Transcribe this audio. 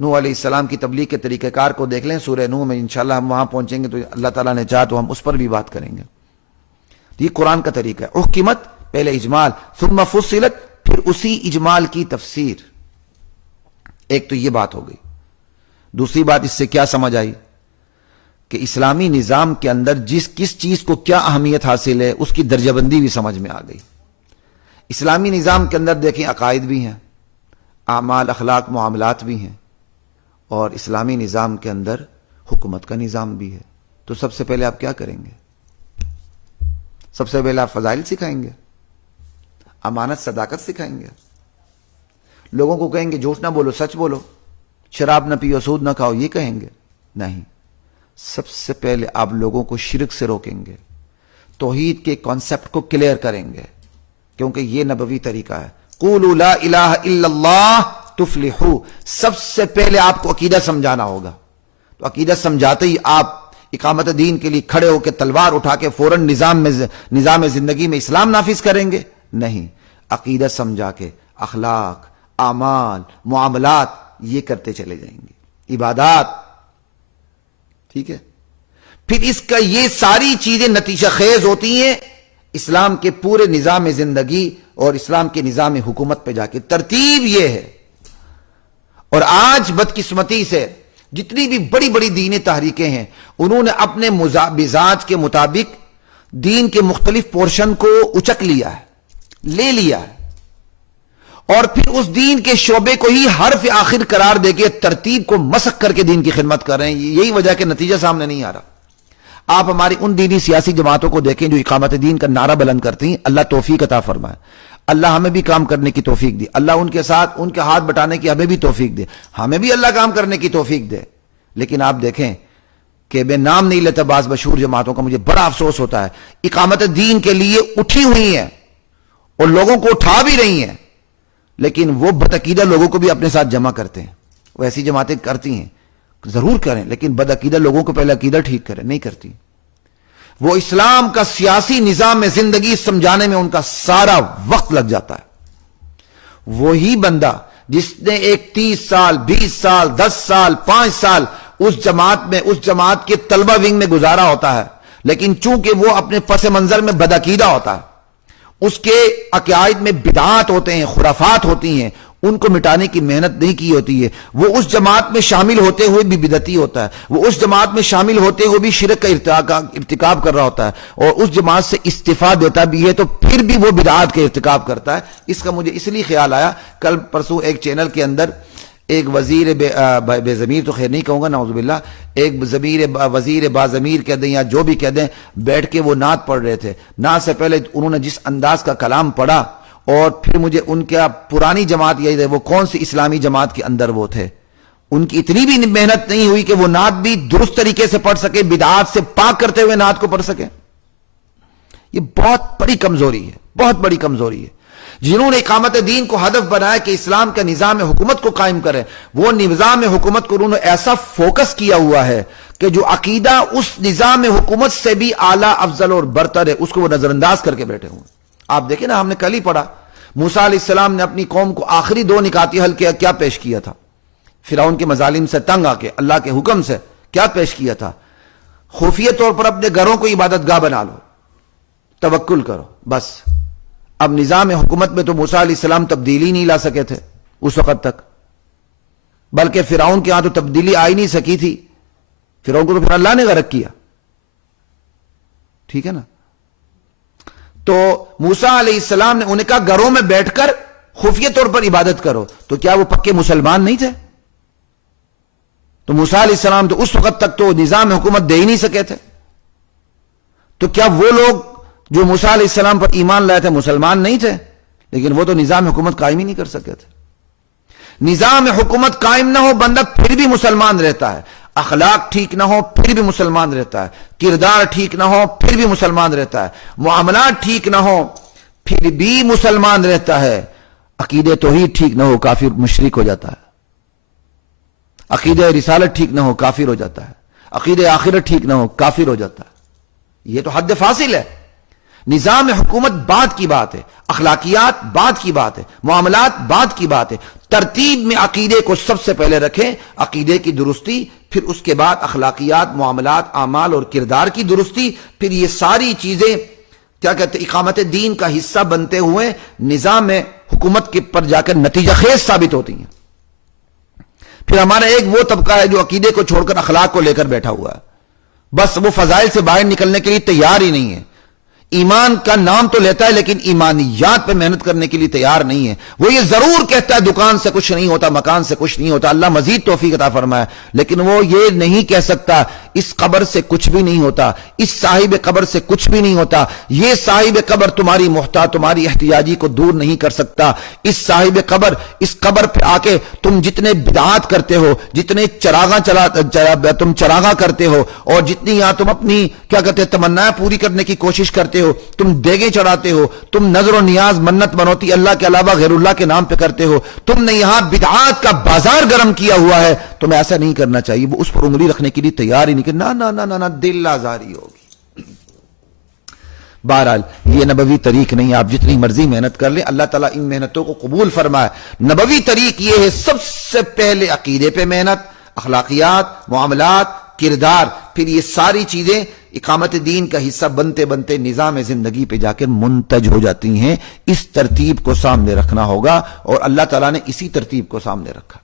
نوح علیہ السلام کی تبلیغ کے طریقہ کار کو دیکھ لیں، سورہ نوح میں انشاءاللہ ہم وہاں پہنچیں گے تو اللہ تعالیٰ نے چاہا تو ہم اس پر بھی بات کریں گے. یہ قرآن کا طریقہ ہے. احکمت پہلے اجمال، ثم فصلت پھر اسی اجمال کی تفسیر. ایک تو یہ بات ہو گئی. دوسری بات اس سے کیا سمجھ آئی کہ اسلامی نظام کے اندر کس چیز کو کیا اہمیت حاصل ہے اس کی درجہ بندی بھی سمجھ میں آ گئی. اسلامی نظام کے اندر دیکھیں عقائد بھی ہیں، اعمال اخلاق معاملات بھی ہیں، اور اسلامی نظام کے اندر حکومت کا نظام بھی ہے. تو سب سے پہلے آپ کیا کریں گے؟ سب سے پہلے آپ فضائل سکھائیں گے، امانت صداقت سکھائیں گے، لوگوں کو کہیں گے جھوٹ نہ بولو سچ بولو، شراب نہ پیو سود نہ کھاؤ، یہ کہیں گے؟ نہیں. سب سے پہلے آپ لوگوں کو شرک سے روکیں گے، توحید کے کانسیپٹ کو کلیئر کریں گے، کیونکہ یہ نبوی طریقہ ہے. قولوا لا الہ الا اللہ تفلحوا. سب سے پہلے آپ کو عقیدہ سمجھانا ہوگا. تو عقیدہ سمجھاتے ہی آپ اقامت دین کے لیے کھڑے ہو کے تلوار اٹھا کے فوراً نظام زندگی میں اسلام نافذ کریں گے؟ نہیں. عقیدہ سمجھا کے اخلاق، اعمال، معاملات یہ کرتے چلے جائیں گے، عبادات. ٹھیک ہے؟ پھر اس کا یہ ساری چیزیں نتیجہ خیز ہوتی ہیں اسلام کے پورے نظام زندگی اور اسلام کے نظام حکومت پہ جا کے. ترتیب یہ ہے. اور آج بدقسمتی سے جتنی بھی بڑی بڑی دینی تحریکیں ہیں انہوں نے اپنے مزاج کے مطابق دین کے مختلف پورشن کو اچک لیا ہے، لے لیا ہے، اور پھر اس دین کے شعبے کو ہی حرف آخر قرار دے کے ترتیب کو مسخ کر کے دین کی خدمت کر رہے ہیں. یہی وجہ کہ نتیجہ سامنے نہیں آ رہا. آپ ہماری ان دینی سیاسی جماعتوں کو دیکھیں جو اقامت دین کا نعرہ بلند کرتی ہیں. اللہ توفیق عطا فرمائے. اللہ ہمیں بھی کام کرنے کی توفیق دے. اللہ ان کے ساتھ ان کے ہاتھ بٹانے کی ہمیں بھی توفیق دے. ہمیں بھی اللہ کام کرنے کی توفیق دے. لیکن آپ دیکھیں کہ میں نام نہیں لیتا بعض مشہور جماعتوں کا، مجھے بڑا افسوس ہوتا ہے. اقامت دین کے لیے اٹھی ہوئی ہیں اور لوگوں کو اٹھا بھی رہی ہیں، لیکن وہ بدعقیدہ لوگوں کو بھی اپنے ساتھ جمع کرتے ہیں. وہ ایسی جماعتیں کرتی ہیں، ضرور کریں، لیکن بدعقیدہ لوگوں کو پہلے عقیدہ ٹھیک کریں. نہیں کرتی. وہ اسلام کا سیاسی نظام میں زندگی سمجھانے میں ان کا سارا وقت لگ جاتا ہے. وہی بندہ جس نے ایک 30 سال 20 سال 10 سال 5 سال اس جماعت کے طلبہ ونگ میں گزارا ہوتا ہے، لیکن چونکہ وہ اپنے پس منظر میں بدعقیدہ ہوتا ہے، اس کے عقائد میں بدعات ہوتے ہیں، خرافات ہوتی ہیں، ان کو مٹانے کی محنت نہیں کی ہوتی ہے. وہ اس جماعت میں شامل ہوتے ہوئے بھی بدعتی ہوتا ہے، وہ اس جماعت میں شامل ہوتے ہوئے بھی شرک کا ارتکاب کر رہا ہوتا ہے، اور اس جماعت سے استعفا دیتا بھی ہے تو پھر بھی وہ بدعات کا ارتکاب کرتا ہے. اس کا مجھے اس لیے خیال آیا، کل پرسوں ایک چینل کے اندر ایک وزیر بے ضمیر تو خیر نہیں کہوں گا نعوذ باللہ، ایک وزیر با ضمیر کہہ دیں یا جو بھی کہہ دیں، بیٹھ کے وہ نعت پڑھ رہے تھے. نعت سے پہلے انہوں نے جس انداز کا کلام پڑھا، اور پھر مجھے ان کا پرانی جماعت یہی ہے، وہ کون سی اسلامی جماعت کے اندر وہ تھے، ان کی اتنی بھی محنت نہیں ہوئی کہ وہ نعت بھی درست طریقے سے پڑھ سکے، بدعات سے پاک کرتے ہوئے نعت کو پڑھ سکے. یہ بہت بڑی کمزوری ہے، بہت بڑی کمزوری ہے. جنہوں نے اقامت دین کو ہدف بنایا کہ اسلام کا نظام حکومت کو قائم کرے، وہ نظام حکومت کو انہوں نے ایسا فوکس کیا ہوا ہے کہ جو عقیدہ اس نظام حکومت سے بھی اعلیٰ افضل اور برتر ہے، اس کو وہ نظر انداز کر کے بیٹھے ہوئے. آپ دیکھیں نا، ہم نے کل ہی پڑھا موسیٰ علیہ السلام نے اپنی قوم کو آخری 2 نکاتی حل کیا پیش کیا تھا. فرعون کے مظالم سے تنگ آ کے اللہ کے حکم سے کیا پیش کیا تھا؟ خفیہ طور پر اپنے گھروں کو عبادت گاہ بنا لو، توکل کرو. بس اب نظام حکومت میں تو موسیٰ علیہ السلام تبدیلی نہیں لا سکے تھے اس وقت تک، بلکہ فرعون کے ہاں تو تبدیلی آئی نہیں سکی تھی. فرعون کو تو پھر اللہ نے غرق کیا. ٹھیک ہے نا؟ تو موسیٰ علیہ السلام نے انہیں کہا گھروں میں بیٹھ کر خفیہ طور پر عبادت کرو. تو کیا وہ پکے مسلمان نہیں تھے؟ تو موسیٰ علیہ السلام تو اس وقت تک تو نظام حکومت دے ہی نہیں سکے تھے. تو کیا وہ لوگ جو موسیٰ علیہ السلام پر ایمان لائے تھے مسلمان نہیں تھے؟ لیکن وہ تو نظام حکومت قائم ہی نہیں کر سکے تھے. نظام حکومت قائم نہ ہو بندہ پھر بھی مسلمان رہتا ہے، اخلاق ٹھیک نہ ہو پھر بھی مسلمان رہتا ہے، کردار ٹھیک نہ ہو پھر بھی مسلمان رہتا ہے، معاملات ٹھیک نہ ہو پھر بھی مسلمان رہتا ہے. عقیدہ توحید ٹھیک نہ ہو کافر مشرک ہو جاتا ہے، عقیدہ رسالت ٹھیک نہ ہو کافر ہو جاتا ہے، عقیدہ آخرت ٹھیک نہ ہو کافر ہو جاتا ہے. یہ تو حد فاصل ہے. نظام حکومت بعد کی بات ہے، اخلاقیات بعد کی بات ہے، معاملات بعد کی بات ہے. ترتیب میں عقیدے کو سب سے پہلے رکھیں، عقیدے کی درستی، پھر اس کے بعد اخلاقیات، معاملات، اعمال اور کردار کی درستی، پھر یہ ساری چیزیں کیا کہتے ہیں اقامت دین کا حصہ بنتے ہوئے نظام حکومت کے پر جا کر نتیجہ خیز ثابت ہوتی ہیں. پھر ہمارا ایک وہ طبقہ ہے جو عقیدے کو چھوڑ کر اخلاق کو لے کر بیٹھا ہوا ہے، بس وہ فضائل سے باہر نکلنے کے لیے تیار ہی نہیں ہے. ایمان کا نام تو لیتا ہے لیکن ایمانیات پہ محنت کرنے کے لیے تیار نہیں ہے. وہ یہ ضرور کہتا ہے دکان سے کچھ نہیں ہوتا، مکان سے کچھ نہیں ہوتا، اللہ مزید توفیق عطا فرمائے، لیکن وہ یہ نہیں کہہ سکتا اس قبر سے کچھ بھی نہیں ہوتا، اس صاحب قبر سے کچھ بھی نہیں ہوتا، یہ صاحب قبر تمہاری محتاج، تمہاری احتیاجی کو دور نہیں کر سکتا. اس صاحب قبر، اس قبر پہ آ کے تم جتنے بدعات کرتے ہو، جتنے تم چراغاں کرتے ہو، اور جتنی یہاں تم اپنی کیا کہتے ہیں تمنائیں پوری کرنے کی کوشش کرتے ہو، تم دیگیں چڑھاتے ہو، تم نظر و نیاز منت منوتی اللہ کے علاوہ غیر اللہ کے نام پہ کرتے ہو، تم نے یہاں بدعات کا بازار گرم کیا ہوا ہے، تمہیں ایسا نہیں کرنا چاہیے. وہ اس پر انگلی رکھنے کے لیے تیار ہی نہیں کہ نہ دل آزاری ہوگی. بہرحال یہ نبوی طریق نہیں ہے. آپ جتنی مرضی محنت کر لیں، اللہ تعالیٰ ان محنتوں کو قبول فرمائے. نبوی طریق یہ ہے سب سے پہلے عقیدے پہ محنت، اخلاقیات، معاملات، کردار، پھر یہ ساری چیزیں اقامت دین کا حصہ بنتے بنتے نظام زندگی پہ جا کر منتج ہو جاتی ہیں. اس ترتیب کو سامنے رکھنا ہوگا اور اللہ تعالیٰ نے اسی ترتیب کو سامنے رکھا.